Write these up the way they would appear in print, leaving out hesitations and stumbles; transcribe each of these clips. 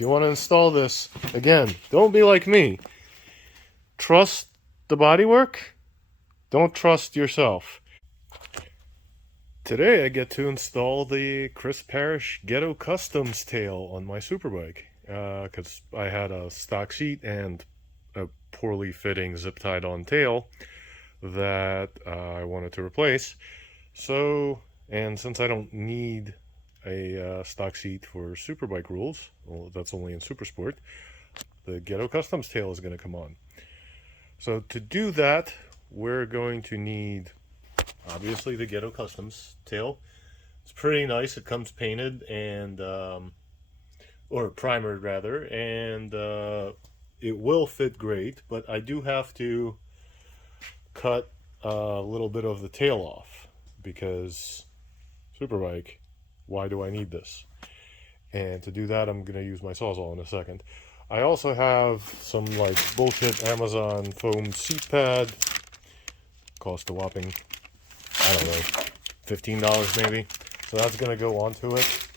if you want to install this, again, don't be like me. Trust the bodywork. Don't trust yourself. Today I get to install the Chris Parrish Ghetto Customs tail on my superbike. Because I had a stock sheet and a poorly fitting zip tied on tail that I wanted to replace. So, and since I don't need a stock seat for superbike rules, well, that's only in Supersport, the Ghetto Customs tail is going to come on. So to do that, we're going to need, obviously, the Ghetto Customs tail. It's pretty nice. It comes painted and, or primered rather, and it will fit great, but I do have to cut a little bit of the tail off because superbike, why do I need this? And to do that, I'm going to use my Sawzall in a second. I also have some like bullshit Amazon foam seat pad. Cost a whopping, I don't know, $15 maybe. So that's going to go onto it.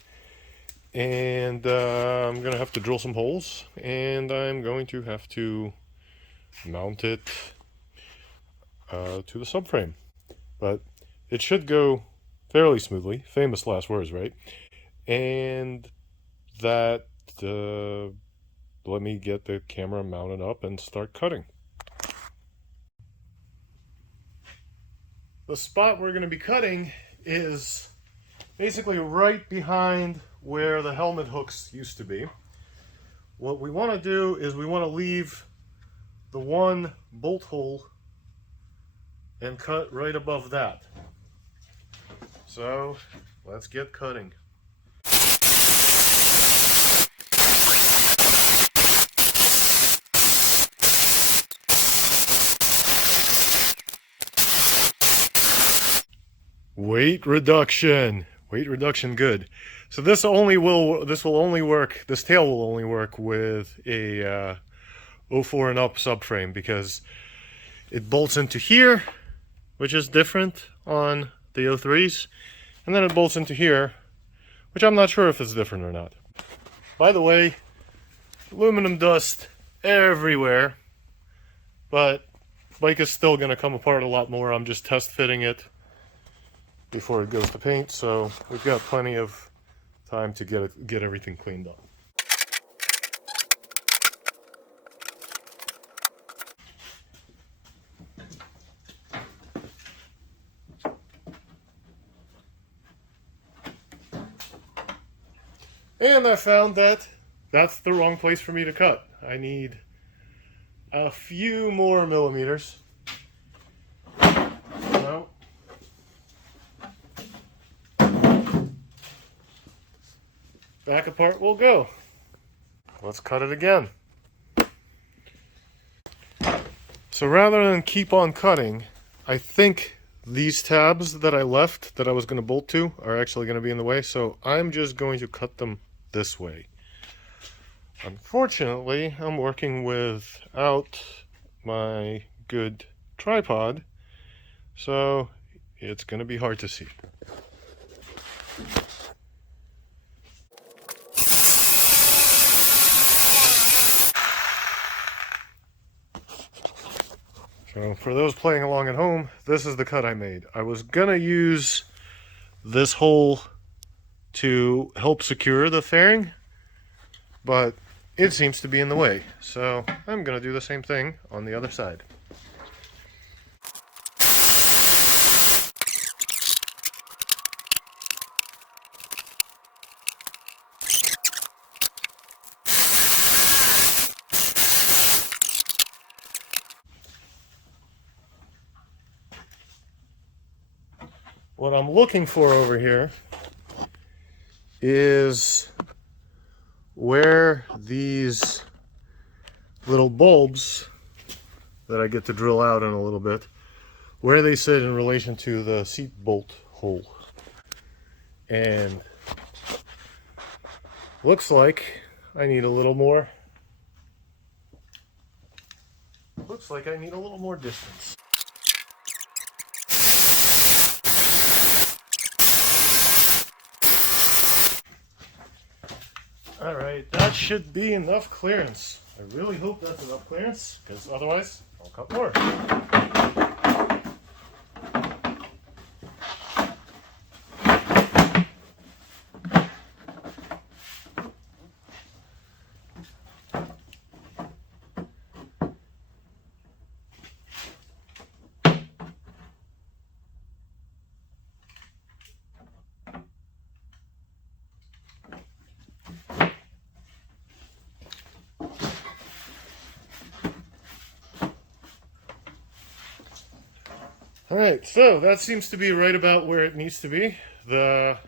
And I'm going to have to drill some holes. And I'm going to have to mount it to the subframe. But it should go fairly smoothly. Famous last words, right? And that, let me get the camera mounted up and start cutting. The spot we're going to be cutting is basically right behind where the helmet hooks used to be. What we want to do is we want to leave the one bolt hole and cut right above that. So let's get cutting. Weight reduction. Weight reduction, good. So this tail will only work with a 04 and up subframe because it bolts into here, which is different on the 03s, and then it bolts into here, which I'm not sure if it's different or not. By the way, aluminum dust everywhere, but bike is still going to come apart a lot more. I'm just test fitting it before it goes to paint, so we've got plenty of time to get everything cleaned up. And I found that that's the wrong place for me to cut. I need a few more millimeters. So, back apart we'll go. Let's cut it again. So rather than keep on cutting, I think these tabs that I left that I was going to bolt to are actually going to be in the way, so I'm just going to cut them this way. Unfortunately, I'm working without my good tripod, so it's going to be hard to see. So for those playing along at home, this is the cut I made. I was gonna use this hole to help secure the fairing, but it seems to be in the way. So I'm gonna do the same thing on the other side. What I'm looking for over here is where these little bulbs that I get to drill out in a little bit, where they sit in relation to the seat bolt hole. And looks like I need a little more. Looks like I need a little more distance. Alright, that should be enough clearance. I really hope that's enough clearance, because otherwise I'll cut more. Alright, so that seems to be right about where it needs to be. The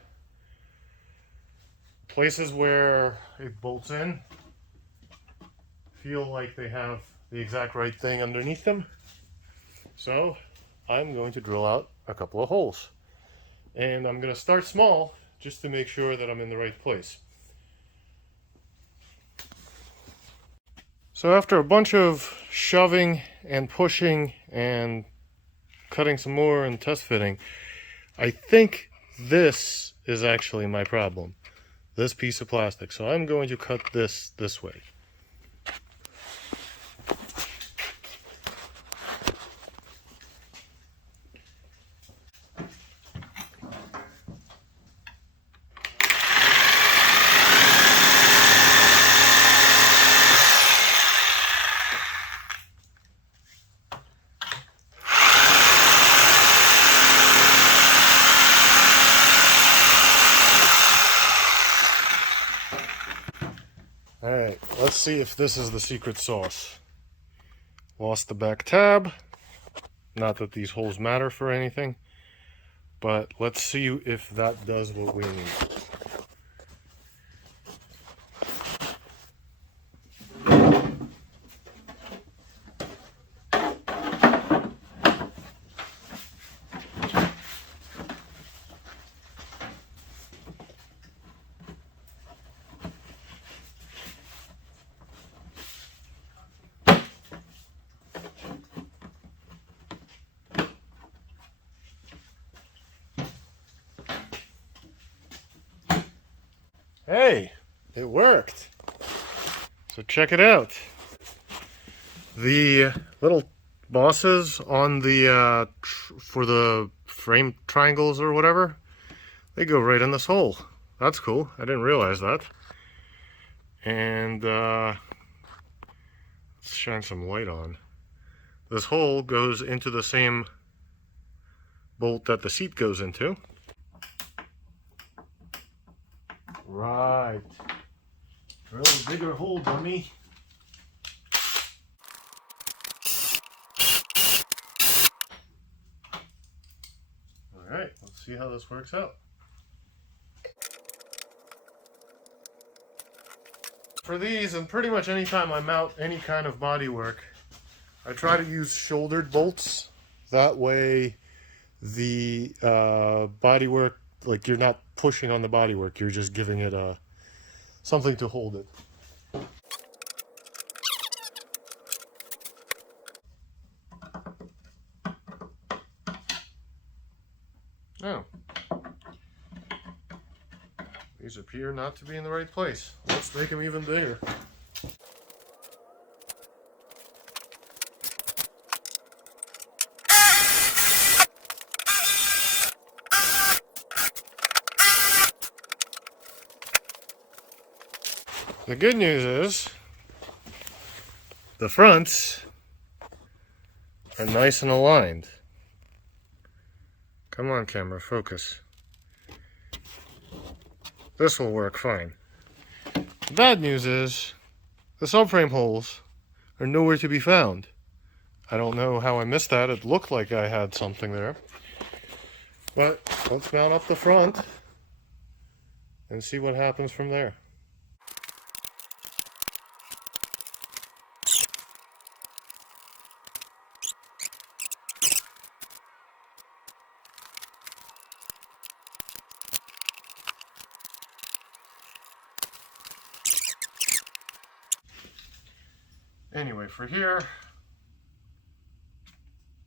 places where it bolts in feel like they have the exact right thing underneath them. So I'm going to drill out a couple of holes. And I'm going to start small just to make sure that I'm in the right place. So after a bunch of shoving and pushing and cutting some more and test fitting, I think this is actually my problem. This piece of plastic. So I'm going to cut this way. Alright, let's see if this is the secret sauce. Lost the back tab. Not that these holes matter for anything, but let's see if that does what we need. Hey, it worked. So check it out. The little bosses on the for the frame triangles or whatever, they go right in this hole. That's cool. I didn't realize that. And let's shine some light on. This hole goes into the same bolt that the seat goes into. Right. Drill a bigger hole, dummy. Alright, let's see how this works out. For these, and pretty much any time I mount any kind of body work, I try to use shouldered bolts. That way the bodywork, like you're not pushing on the bodywork, you're just giving it something to hold it. Oh. These appear not to be in the right place. Let's make them even bigger. The good news is the fronts are nice and aligned. Come on, camera, focus. This will work fine. The bad news is the subframe holes are nowhere to be found. I don't know how I missed that. It looked like I had something there. But let's mount up the front and see what happens from there. Anyway, for here,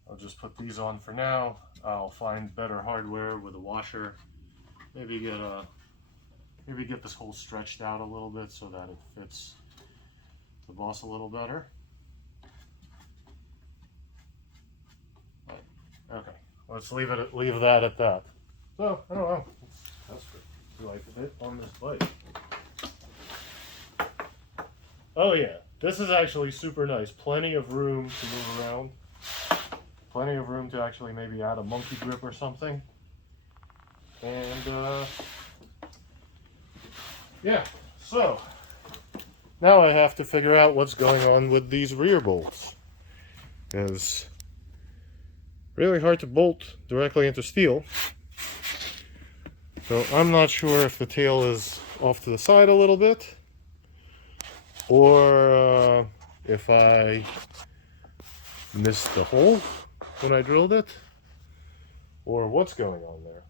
I'll just put these on for now. I'll find better hardware with a washer. Maybe get a maybe get this hole stretched out a little bit so that it fits the boss a little better. Okay, let's leave that at that. So, I don't know. That's life a bit on this bike. Oh yeah, this is actually super nice. Plenty of room to move around. Plenty of room to actually maybe add a monkey grip or something. And yeah, so now I have to figure out what's going on with these rear bolts. It's really hard to bolt directly into steel. So I'm not sure if the tail is off to the side a little bit, or if I missed the hole when I drilled it, or what's going on there.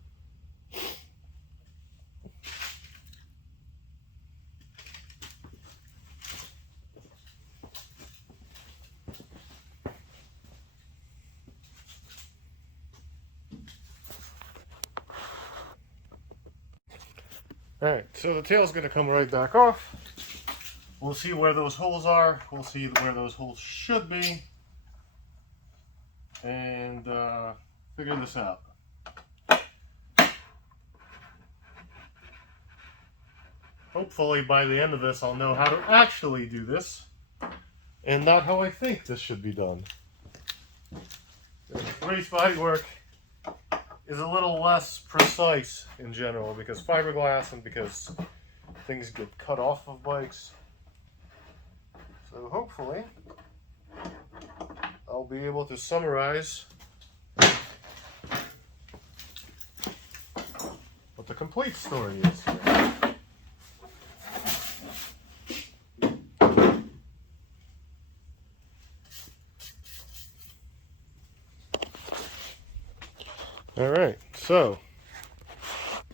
Alright, so the tail's going to come right back off. We'll see where those holes are. We'll see where those holes should be. And figure this out. Hopefully by the end of this I'll know how to actually do this. And not how I think this should be done. Race bodywork is a little less precise in general because fiberglass and because things get cut off of bikes. So hopefully I'll be able to summarize what the complete story is here. Alright, so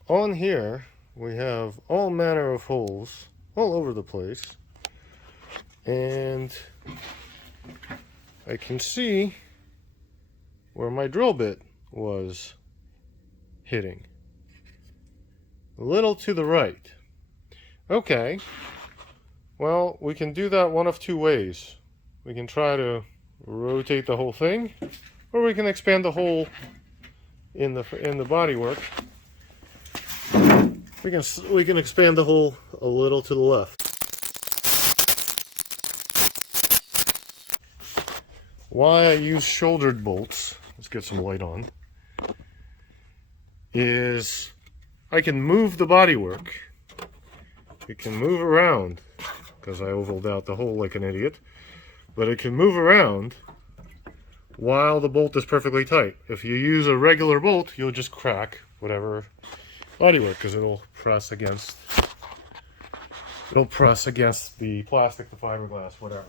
on here we have all manner of holes all over the place, and I can see where my drill bit was hitting. A little to the right. Okay, well, we can do that one of two ways. We can try to rotate the whole thing, or we can expand the hole in the bodywork. We can expand the hole a little to the left. Why I use shouldered bolts, let's get some light on, is I can move the bodywork. It can move around, because I ovaled out the hole like an idiot, but it can move around while the bolt is perfectly tight. If you use a regular bolt, you'll just crack whatever bodywork because it'll press against the plastic, the fiberglass, whatever.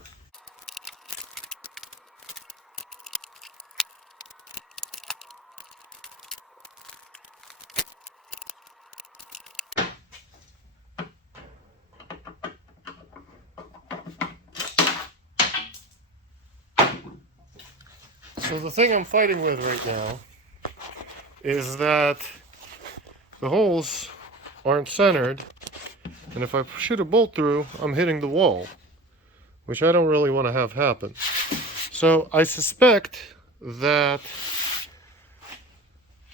So the thing I'm fighting with right now is that the holes aren't centered, and if I shoot a bolt through, I'm hitting the wall, which I don't really want to have happen. So I suspect that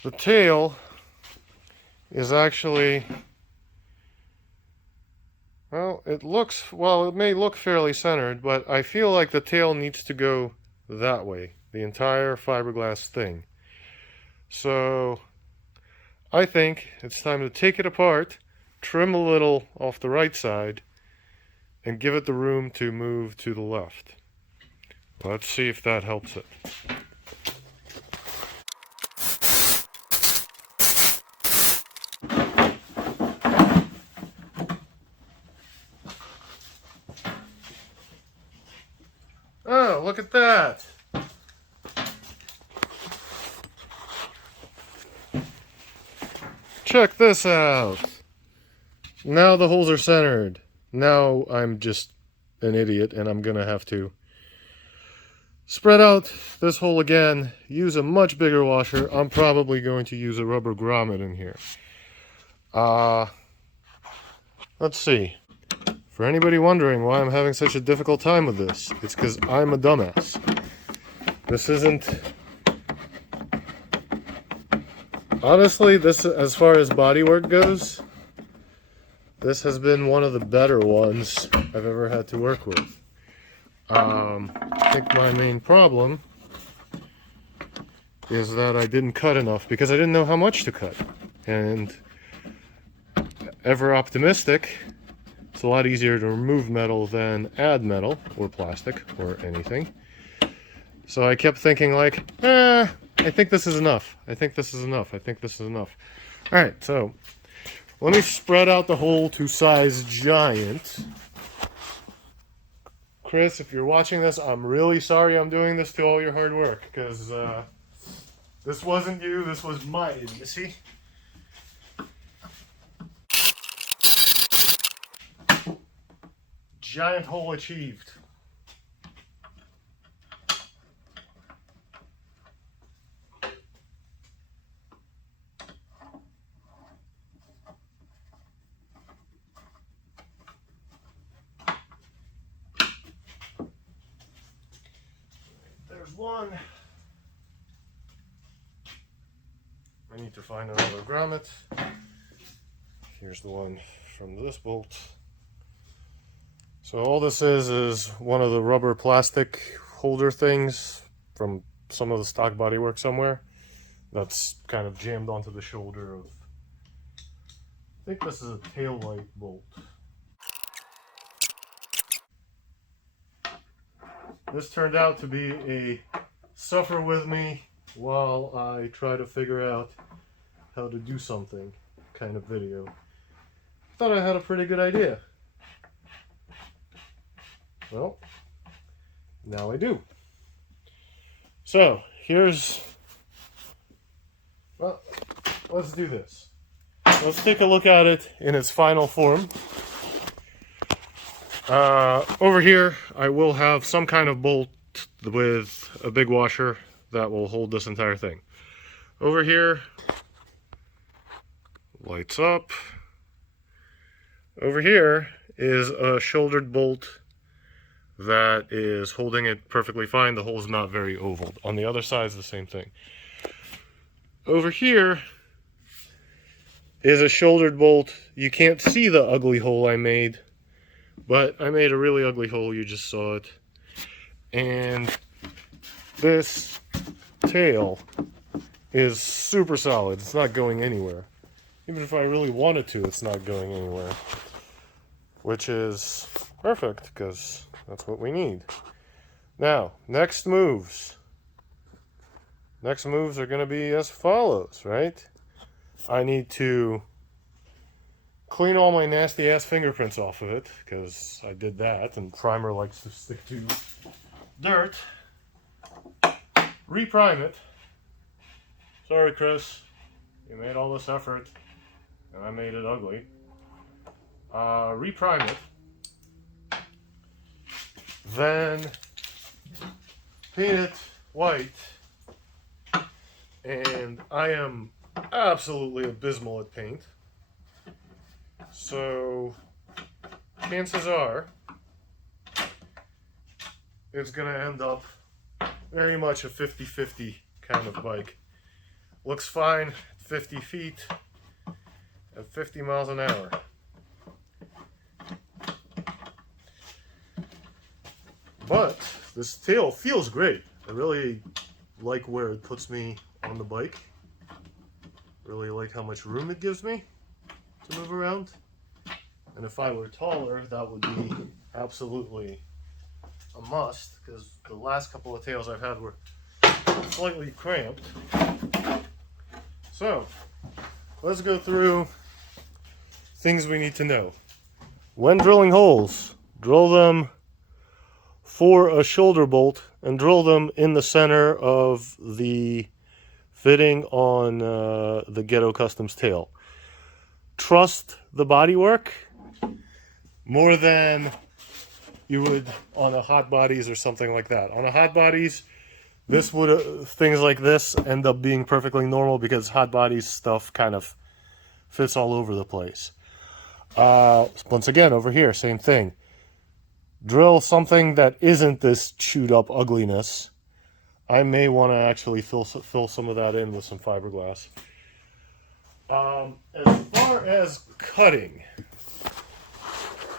the tail is actually, well, it may look fairly centered, but I feel like the tail needs to go that way. The entire fiberglass thing. So I think it's time to take it apart, trim a little off the right side, and give it the room to move to the left. Let's see if that helps it. Oh, look at that! Check this out. Now the holes are centered. Now I'm just an idiot and I'm gonna have to spread out this hole again, use a much bigger washer. I'm probably going to use a rubber grommet in here. let's see. For anybody wondering why I'm having such a difficult time with this, it's because I'm a dumbass. This isn't... Honestly, this, as far as bodywork goes, this has been one of the better ones I've ever had to work with. I think my main problem is that I didn't cut enough because I didn't know how much to cut. And ever optimistic, it's a lot easier to remove metal than add metal or plastic or anything. So I kept thinking like, I think this is enough. I think this is enough. I think this is enough. All right, so let me spread out the hole to size giant. Chris, if you're watching this, I'm really sorry I'm doing this to all your hard work, because this wasn't you, this was my idiocy. Giant hole achieved. There's one. I need to find another grommet. Here's the one from this bolt. So all this is one of the rubber plastic holder things from some of the stock bodywork somewhere that's kind of jammed onto the shoulder of, I think this is a tail light bolt. This turned out to be a suffer with me while I try to figure out how to do something kind of video. Thought I had a pretty good idea. Well, now I do. So, well, let's do this. Let's take a look at it in its final form. Over here, I will have some kind of bolt with a big washer that will hold this entire thing. Over here, lights up. Over here is a shouldered bolt that is holding it perfectly fine. The hole's not very oval. On the other side is the same thing. Over here is a shouldered bolt. You can't see the ugly hole I made, but I made a really ugly hole. You just saw it. And this tail is super solid. It's not going anywhere. Even if I really wanted to, it's not going anywhere. Which is perfect, because that's what we need. Now, next moves. Next moves are going to be as follows, right? I need to clean all my nasty ass fingerprints off of it, because I did that, and primer likes to stick to dirt. Reprime it. Sorry, Chris. You made all this effort, and I made it ugly. Reprime it. Then paint it white, and I am absolutely abysmal at paint, so chances are it's gonna end up very much a 50-50 kind of bike. Looks fine at 50 feet at 50 miles an hour. But this tail feels great. I really like where it puts me on the bike. Really like how much room it gives me to move around. And if I were taller, that would be absolutely a must, because the last couple of tails I've had were slightly cramped. So, let's go through things we need to know. When drilling holes, drill them for a shoulder bolt and drill them in the center of the fitting on the Ghetto Customs tail. Trust the bodywork more than you would on a hot bodies or something like that. On a hot bodies, this would things like this end up being perfectly normal because hot bodies stuff kind of fits all over the place. Once again, over here, same thing. Drill something that isn't this chewed up ugliness. I may want to actually fill some of that in with some fiberglass. As far as cutting,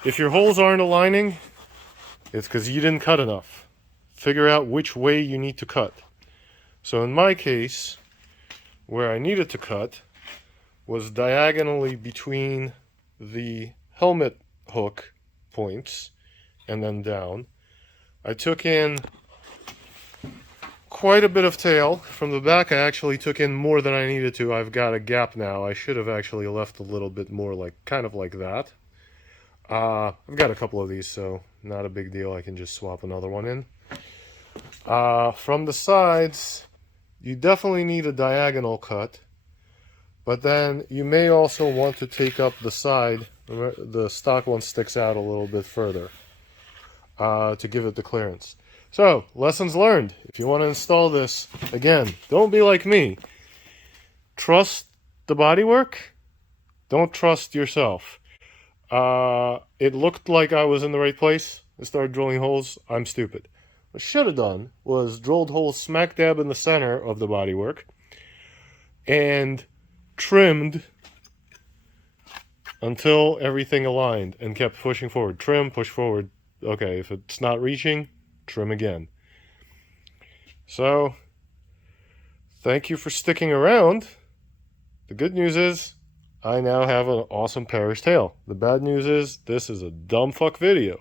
if your holes aren't aligning, it's because you didn't cut enough. Figure out which way you need to cut. So in my case, where I needed to cut was diagonally between the helmet hook points and then down. I took in quite a bit of tail. From the back I actually took in more than I needed to. I've got a gap now. I should have actually left a little bit more, like kind of like that. I've got a couple of these, so not a big deal. I can just swap another one in. From the sides, you definitely need a diagonal cut, but then you may also want to take up the side. The stock one sticks out a little bit further to give it the clearance. So, lessons learned. If you want to install this, again, don't be like me. Trust the bodywork. Don't trust yourself. It looked like I was in the right place. I started drilling holes. I'm stupid. What I should have done was drilled holes smack dab in the center of the bodywork and trimmed until everything aligned and kept pushing forward. Trim, push forward. Okay, if it's not reaching, trim again. So, thank you for sticking around. The good news is, I now have an awesome Parish tail. The bad news is, this is a dumb fuck video.